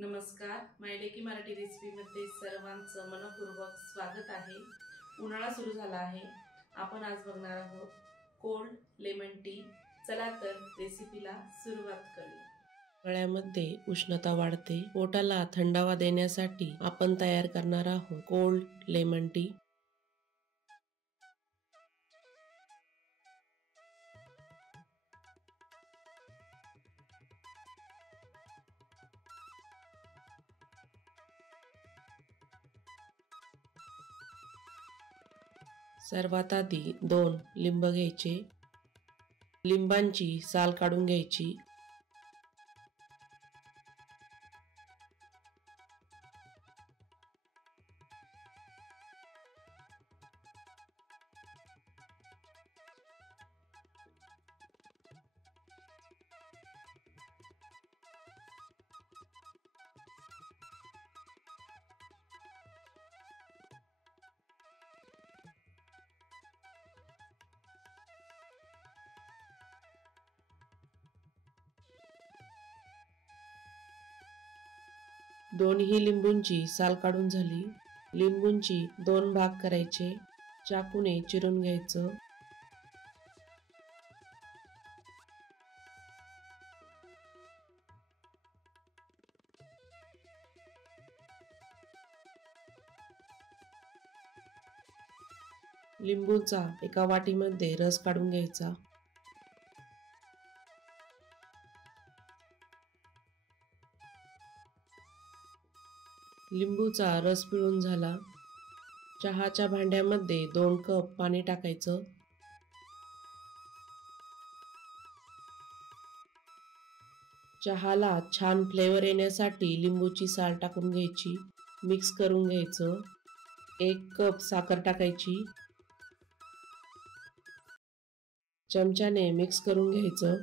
नमस्कार, मायलेकी मराठी रेसिपीमध्ये सर्वांचं मनपूर्वक स्वागत आहे। उन्हाळा सुरू झाला आहे। आपण आज बघणार आहोत कोल्ड लेमन टी। चला तर रेसिपीला सुरुवात करूया। उन्हाळ्यामध्ये उष्णता वाढते, पोटाला थंडावा देण्यासाठी आपण तयार करणार आहोत कोल्ड लेमन टी। सर्वात आधी 2 लिंब घ्यायचे। लिंबांची साल काढून घ्यायची। दोन्ही लिंबूंची साल काढून झाली। लिंबूंची 2 भाग करायचे, चाकूने चिरून घ्यायचं। लिंबूचा एका वाटीमध्ये रस काढून घ्यायचा। लिंबूचा रस पिळून झाला। चहाच्या भांड्यामध्ये 2 कप पाणी टाकायचं। चहाला छान फ्लेवर येण्यासाठी लिंबूची साल टाकून घ्यायची, मिक्स करून घ्यायचं। 1 कप साखर टाकायची, चमच्याने मिक्स करून घ्यायचं।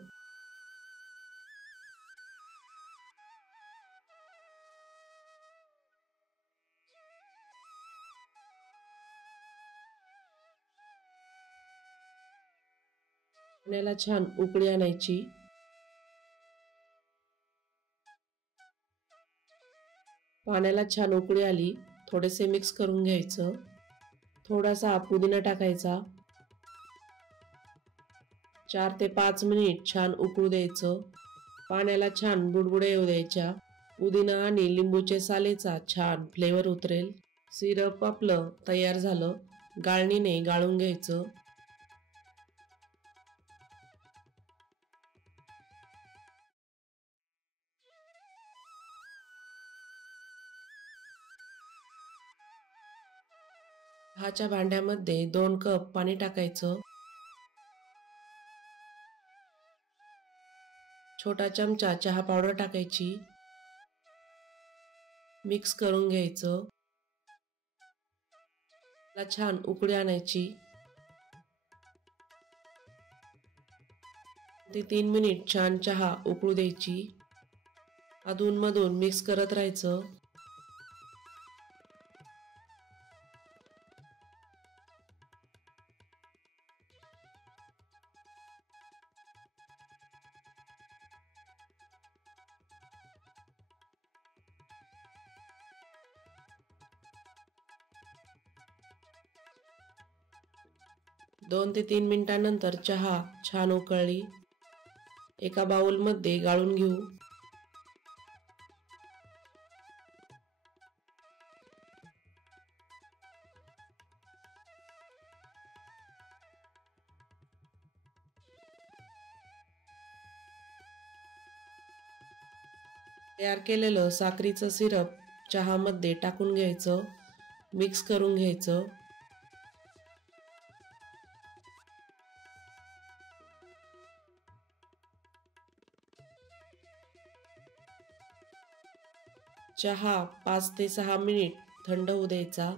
पाण्याला छान उकळी आणायची। पाण्याला छान उकळी आली, थोडेसे मिक्स करून घ्यायचं। थोडासा पुदिना टाकायचा। 4 ते 5 मिनिट छान उकळू द्यायचं। पाण्याला छान बुडबुडे येऊ द्यायच्या। पुदिना आणि लिंबूचे सालेचा छान फ्लेवर उतरेल। सिरप आपलं तयार झालं। गाळणीने गाळून घ्यायचं। चहाच्या भांड्यामध्ये 2 कप पाणी टाकायचं। छोटा चमचा चहा पावडर टाकायची, मिक्स करून घ्यायचं। त्याला छान उकळी आणायची। 3 मिनिट छान चहा उकळू द्यायची। अधूनमधून मिक्स करत राहायचं। दोन ते 3 मिनिटांनंतर चहा छान उकळली। एका बाउलमध्ये गाळून घेऊ। तयार केलेलं साखरेचं सिरप चहामध्ये टाकून घ्यायचं, मिक्स करून घ्यायचं। चहा 5 ते 6 मिनिट थंड होऊ द्यायचा।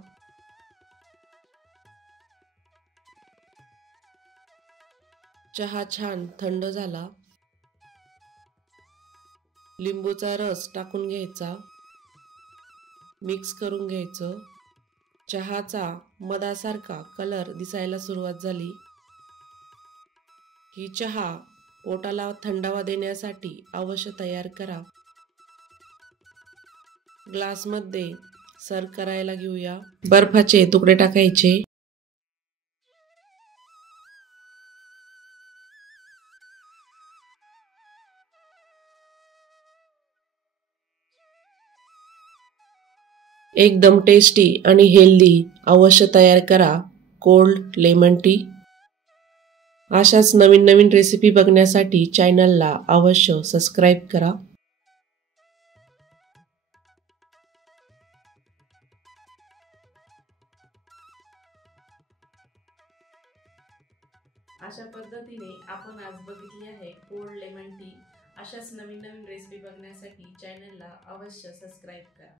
चहा छान थंड झाला। लिंबूचा रस टाकून घ्यायचा, मिक्स करून घ्यायचं। चहाचा मधासारखा कलर दिसायला सुरुवात झाली। ही चहा पोटाला थंडावा देण्यासाठी अवश्य तयार करा। ग्लासमध्ये सर्व करायला घेऊया. बर्फाचे तुकडे टाकायचे. एकदम टेस्टी आणि हेल्दी अवश्य तयार करा कोल्ड लेमन टी. अशाच नवीन नवीन रेसिपी बघण्यासाठी चॅनलला अवश्य सबस्क्राईब करा. अशा पद्धतीने आपण आज बघितली आहे कोल्ड लेमन टी. अशाच नवीन नवीन रेसिपी बघण्यासाठी चॅनलला अवश्य सबस्क्राईब करा.